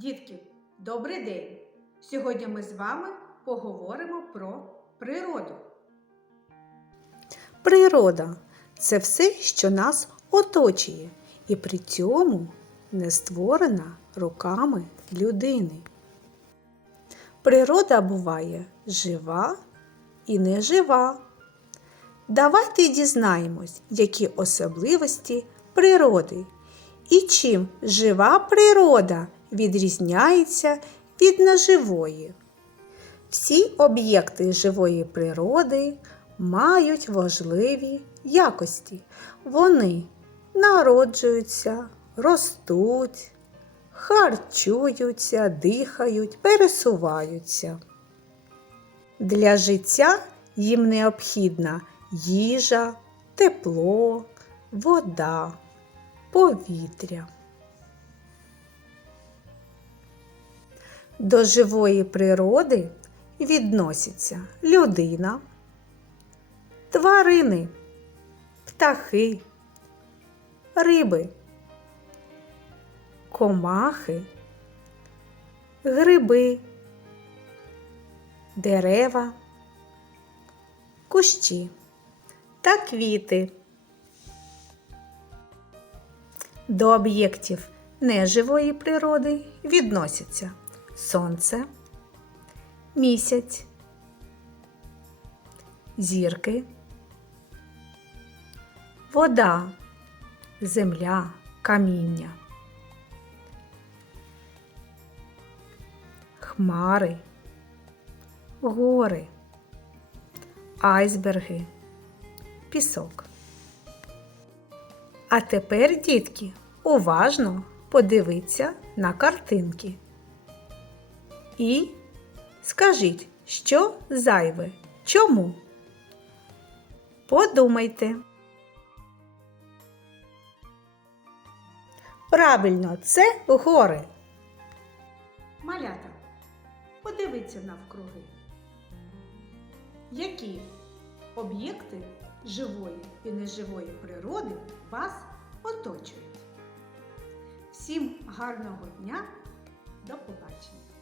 Дітки, добрий день! Сьогодні ми з вами поговоримо про природу. Природа це все, що нас оточує, і при цьому не створена руками людини. Природа буває жива і нежива. Давайте дізнаємось, які особливості природи і чим жива природа відрізняється від неживої. Всі об'єкти живої природи мають важливі якості. Вони народжуються, ростуть, харчуються, дихають, пересуваються. Для життя їм необхідна їжа, тепло, вода, повітря. До живої природи відносяться людина, тварини, птахи, риби, комахи, гриби, дерева, кущі та квіти. До об'єктів неживої природи відносяться сонце, місяць, зірки, вода, земля, каміння, хмари, гори, айсберги, пісок. А тепер, дітки, уважно подивіться на картинки. І скажіть, що зайве? Чому? Подумайте. Правильно, це гори. Малята, подивіться навкруги. Які об'єкти живої і неживої природи вас оточують? Всім гарного дня! До побачення!